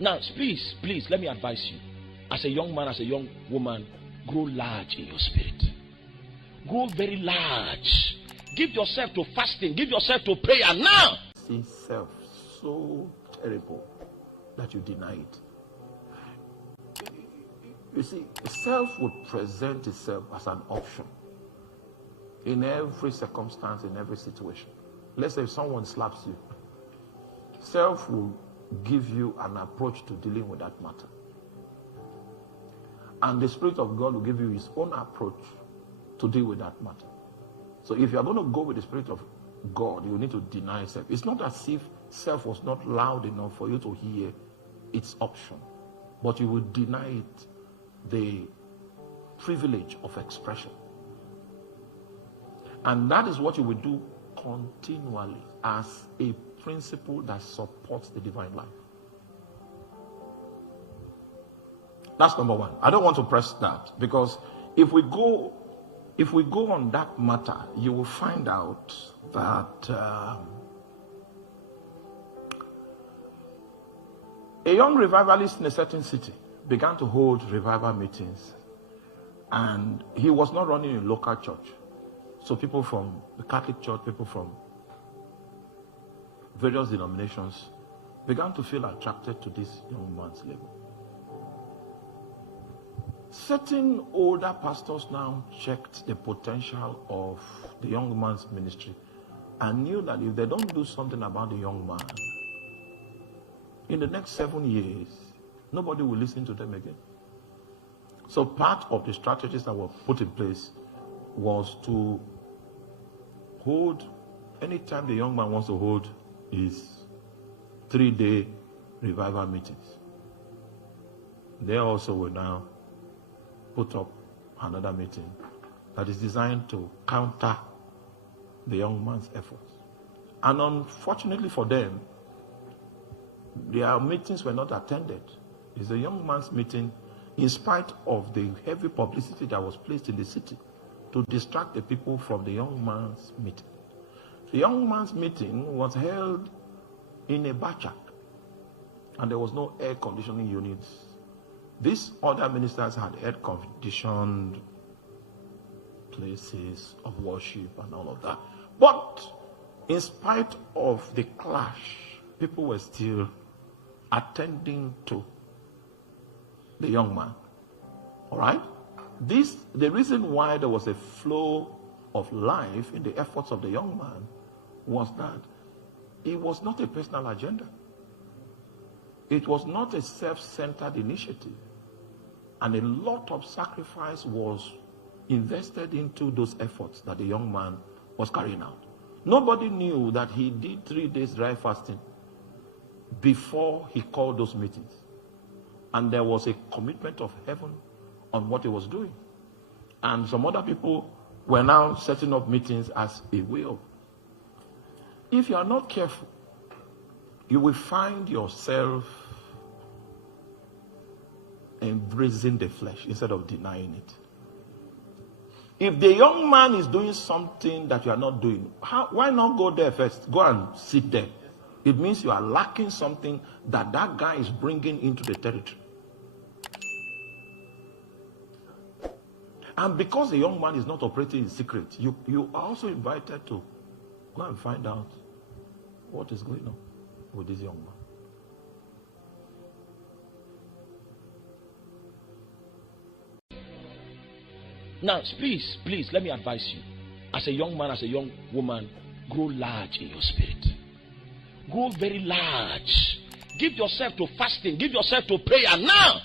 Now, please, let me advise you. As a young man, as a young woman, grow large in your spirit. Grow very large. Give yourself to fasting. Give yourself to prayer now. See self so terrible that you deny it. You see, self would present itself as an option in every circumstance, in every situation. Let's say if someone slaps you, self will give you an approach to dealing with that matter. And the Spirit of God will give you his own approach to deal with that matter. So if you are going to go with the Spirit of God, you need to deny self. It's not as if self was not loud enough for you to hear its option, but you will deny it the privilege of expression. And that is what you will do continually as a principle that supports the divine life. That's number one. I don't want to press that, because if we go on that matter, you will find out that a young revivalist in a certain city began to hold revival meetings, and he was not running a local church. So people from the Catholic Church, people from various denominations began to feel attracted to this young man's label. Certain older pastors now checked the potential of the young man's ministry and knew that if they don't do something about the young man, in the next 7 years, nobody will listen to them again. So part of the strategies that were put in place was to hold, anytime the young man wants to hold his 3-day revival meetings, they also will now put up another meeting that is designed to counter the young man's efforts. And unfortunately for them, their meetings were not attended. It's a young man's meeting, in spite of the heavy publicity that was placed in the city to distract the people from the young man's meeting. The young man's meeting was held in a barrack, and there was no air conditioning units. These other ministers had air-conditioned places of worship and all of that. But in spite of the clash, people were still attending to the young man. All right? The reason why there was a flow of life in the efforts of the young man was that it was not a personal agenda. It was not a self-centered initiative. And a lot of sacrifice was invested into those efforts that the young man was carrying out. Nobody knew that he did 3 days dry fasting before he called those meetings. And there was a commitment of heaven on what he was doing. And some other people were now setting up meetings as a way of. If you are not careful, you will find yourself embracing the flesh instead of denying it. If the young man is doing something that you are not doing, why not go there first? Go and sit there. It means you are lacking something that guy is bringing into the territory. And because the young man is not operating in secret, you are also invited to go and find out what is going on with this young man. Now, please, let me advise you. As a young man, as a young woman, grow large in your spirit. Grow very large. Give yourself to fasting. Give yourself to prayer now.